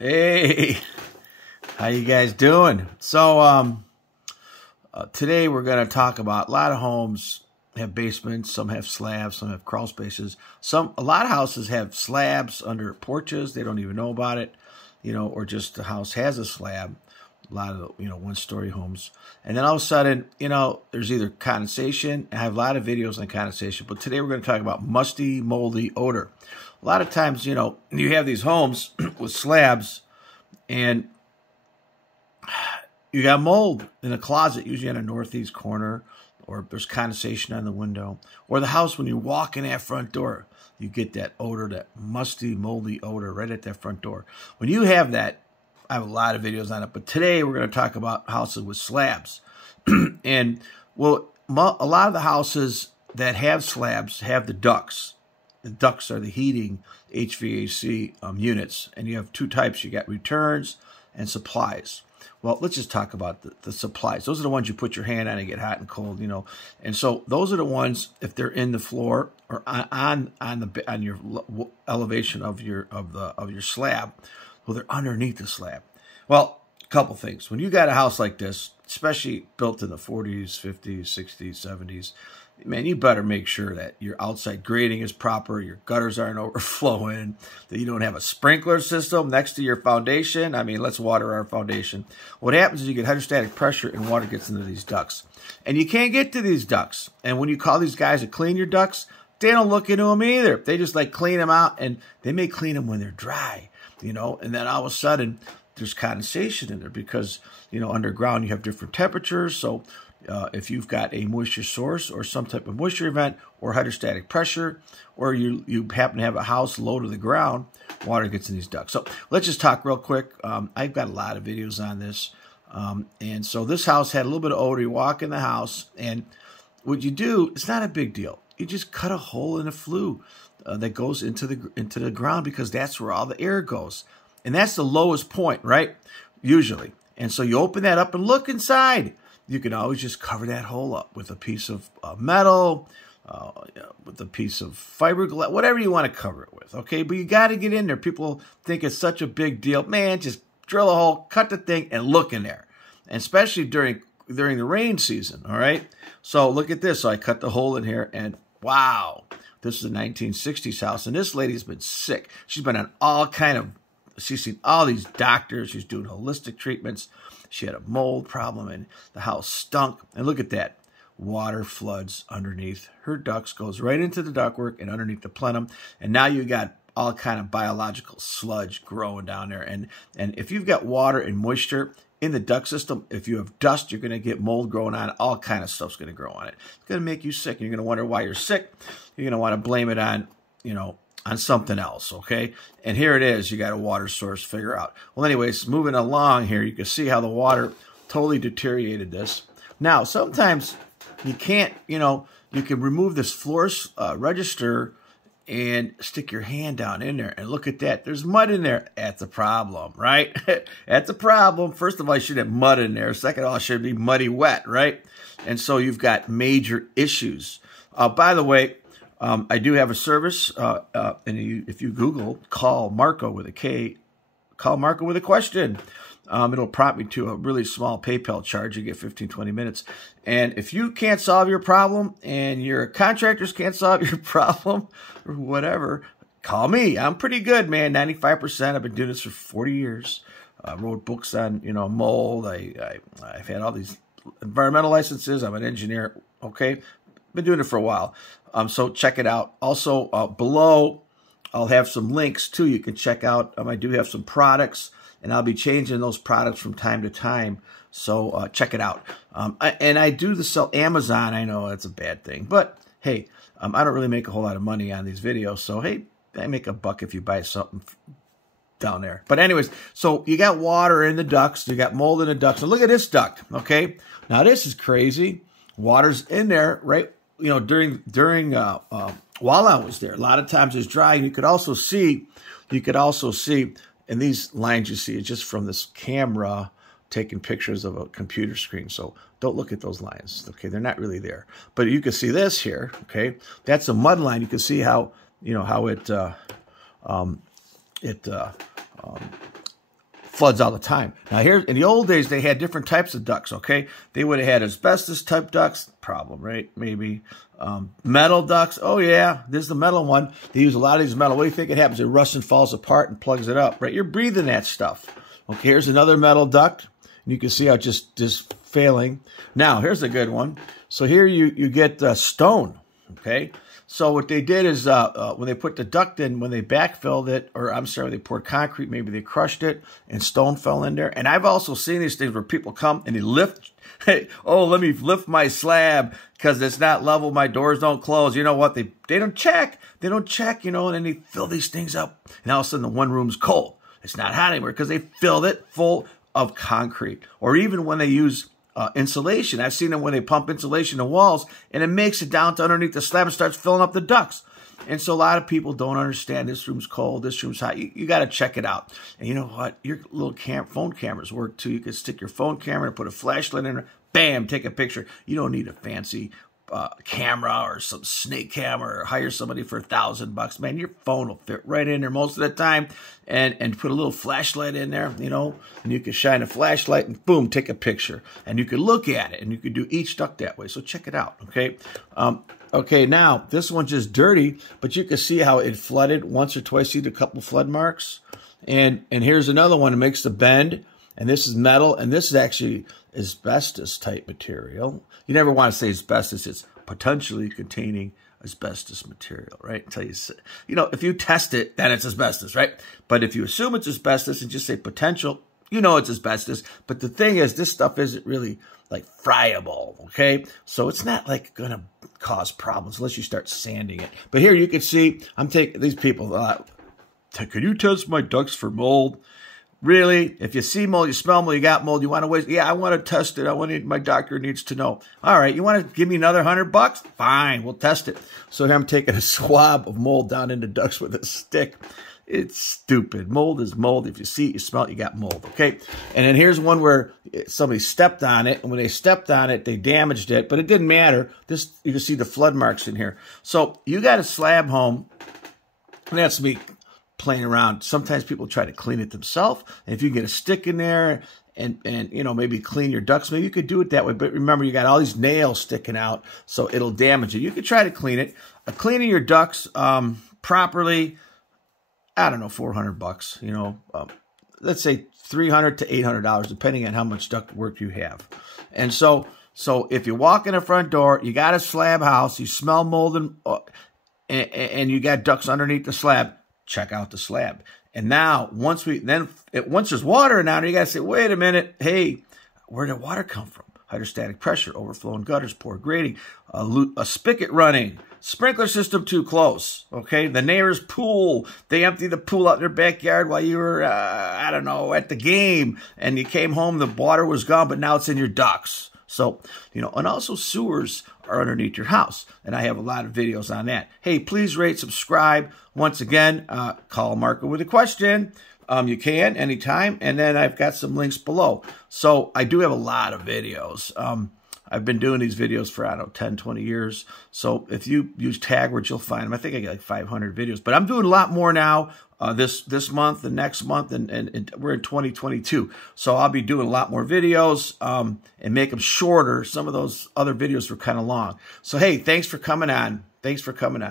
Hey, how you guys doing? So today we're going to talk about a lot of homes have basements, some have slabs, some have crawl spaces. A lot of houses have slabs under porches. They don't even know about it, or just the house has a slab. A lot of one-story homes, and then all of a sudden, there's either condensation. I have a lot of videos on condensation, but today we're going to talk about musty, moldy odor. A lot of times, you have these homes with slabs, and you got mold in a closet, usually on a northeast corner, or there's condensation on the window, or the house when you walk in that front door, you get that odor, that musty, moldy odor right at that front door. When you have that, I have a lot of videos on it, but today we're going to talk about houses with slabs. And, well, a lot of the houses that have slabs have the ducts. The ducts are the heating HVAC units, and you have two types. You got returns and supplies. Well, let's just talk about the supplies. Those are the ones you put your hand on and get hot and cold, And so those are the ones, if they're in the floor or on your elevation of your slab. Well, they're underneath the slab. Well, a couple things. When you got a house like this, especially built in the 40s, 50s, 60s, 70s, man, you better make sure that your outside grading is proper, your gutters aren't overflowing, that you don't have a sprinkler system next to your foundation. I mean, let's water our foundation. What happens is you get hydrostatic pressure and water gets into these ducts. And you can't get to these ducts. And when you call these guys to clean your ducts, they don't look into them either. They just clean them out, and they may clean them when they're dry. And then all of a sudden there's condensation in there because, underground you have different temperatures. So if you've got a moisture source or some type of moisture event or hydrostatic pressure, or you happen to have a house low to the ground, water gets in these ducts. So let's just talk real quick. I've got a lot of videos on this. And so this house had a little bit of odor. You walk in the house, and what you do, it's not a big deal. You just cut a hole in the flue that goes into the ground, because that's where all the air goes. And that's the lowest point, right? Usually. And so you open that up and look inside. You can always just cover that hole up with a piece of metal, with a piece of fiberglass, whatever you want to cover it with, okay? But you got to get in there. People think it's such a big deal. Man, just drill a hole, cut the thing, and look in there. And especially during the rain season, all right? So look at this. So I cut the hole in here, and wow. This is a 1960s house, and this lady's been sick. She's been on she's seen all these doctors. She's doing holistic treatments. She had a mold problem, and the house stunk. And look at that. Water floods underneath. Her ducts goes right into the ductwork and underneath the plenum. And now you got all kind of biological sludge growing down there. And if you've got water and moisture in the duct system, if you have dust, you're going to get mold growing on it. All kind of stuff's going to grow on it. It's going to make you sick. You're going to wonder why you're sick. You're going to want to blame it on, on something else, okay? And here it is. You got a water source to figure out. Well, anyways, moving along here, you can see how the water totally deteriorated this. Now, sometimes you can't, you can remove this floor register and stick your hand down in there, and look at that. There's mud in there. That's a problem, right? That's a problem. First of all, you should have mud in there. Second of all, it should be muddy wet, right? And so you've got major issues. By the way, I do have a service, and if you Google "call Marco" with a K, call Marco with a question. It'll prompt me to a really small PayPal charge. You get 15, 20 minutes. And if you can't solve your problem and your contractors can't solve your problem or whatever, call me. I'm pretty good, man. 95%. I've been doing this for 40 years. I wrote books on, mold. I've had all these environmental licenses. I'm an engineer. Okay. Been doing it for a while. So check it out. Also, below, I'll have some links too. You can check out. I do have some products, and I'll be changing those products from time to time. So check it out. And I do sell Amazon. I know that's a bad thing, but hey, I don't really make a whole lot of money on these videos. So hey, I make a buck if you buy something down there. But anyways, so you got water in the ducts. You got mold in the ducts. So look at this duct. Okay, now this is crazy. Water's in there, right? During while I was there, a lot of times it's dry. And you could also see, and these lines you see is just from this camera taking pictures of a computer screen. So don't look at those lines. Okay, they're not really there. But you can see this here. Okay, that's a mud line. You can see how floods all the time. Now here, in the old days, they had different types of ducts, okay? They would have had asbestos type ducts, problem, right? Maybe. Metal ducts, oh yeah, this is the metal one. They use a lot of these metal. What do you think it happens? It rusts and falls apart and plugs it up, right? You're breathing that stuff. Okay, here's another metal duct. And you can see how it's just failing. Now, here's a good one. So here you get stone, okay? So what they did is when they put the duct in, when they backfilled it, or I'm sorry, they poured concrete, maybe they crushed it, and stone fell in there. And I've also seen these things where people come and they lift, hey, oh, let me lift my slab because it's not level, my doors don't close. You know what? They don't check. They don't check, you know, and then they fill these things up. And all of a sudden the one room's cold. It's not hot anymore because they filled it full of concrete. Or even when they use insulation. I've seen them when they pump insulation to walls, and it makes it down to underneath the slab and starts filling up the ducts. And so a lot of people don't understand this room's cold, this room's hot. You got to check it out. And you know what? Your little phone cameras work too. You can stick your phone camera and put a flashlight in there. Bam, take a picture. You don't need a fancy camera or some snake camera or hire somebody for $1,000. Man, your phone will fit right in there most of the time, and put a little flashlight in there, you know, and you can shine a flashlight and boom, take a picture, and you can look at it, and you can do each duct that way. So check it out, okay? Okay, now this one's just dirty, but you can see how it flooded once or twice. See the couple flood marks, and here's another one. It makes the bend, and this is metal, and this is actually asbestos type material. You never want to say asbestos. It's potentially containing asbestos material, right? Until you know, if you test it, then it's asbestos, right? But if you assume it's asbestos and just say potential, you know it's asbestos. But the thing is, this stuff isn't really like friable, okay? So it's not like going to cause problems unless you start sanding it. But here you can see, I'm taking these people, could you test my ducts for mold? Really? If you see mold, you smell mold, you got mold, you want to waste, yeah, I want to test it. My doctor needs to know. All right, you want to give me another $100? Fine, we'll test it. So here I'm taking a swab of mold down into ducts with a stick. It's stupid. Mold is mold. If you see it, you smell it, you got mold, okay? And then here's one where somebody stepped on it, and when they stepped on it, they damaged it, but it didn't matter. This, you can see the flood marks in here. So you got a slab home, and that's me playing around. Sometimes people try to clean it themselves, and if you get a stick in there and you know, maybe clean your ducts, maybe you could do it that way. But remember, you got all these nails sticking out, so it'll damage it. You could try to clean it. Cleaning your ducts properly, I don't know, $400. You know, let's say $300 to $800, depending on how much duct work you have. And so if you walk in the front door, you got a slab house, you smell mold and you got ducts underneath the slab. Check out the slab. And now, once there's water in there, you got to say, wait a minute, hey, where did water come from? Hydrostatic pressure, overflowing gutters, poor grading, a spigot running, sprinkler system too close, okay? The neighbor's pool, they emptied the pool out in their backyard while you were, I don't know, at the game, and you came home, the water was gone, but now it's in your ducts. So, you know, and also sewers are underneath your house. And I have a lot of videos on that. Hey, please rate, subscribe. Once again, call Marco with a question. You can anytime. And then I've got some links below. So I do have a lot of videos. I've been doing these videos for, I don't know, 10, 20 years. So if you use TagWords, you'll find them. I think I got like 500 videos. But I'm doing a lot more now this month and next month, and we're in 2022. So I'll be doing a lot more videos and make them shorter. Some of those other videos were kind of long. So, hey, thanks for coming on. Thanks for coming on.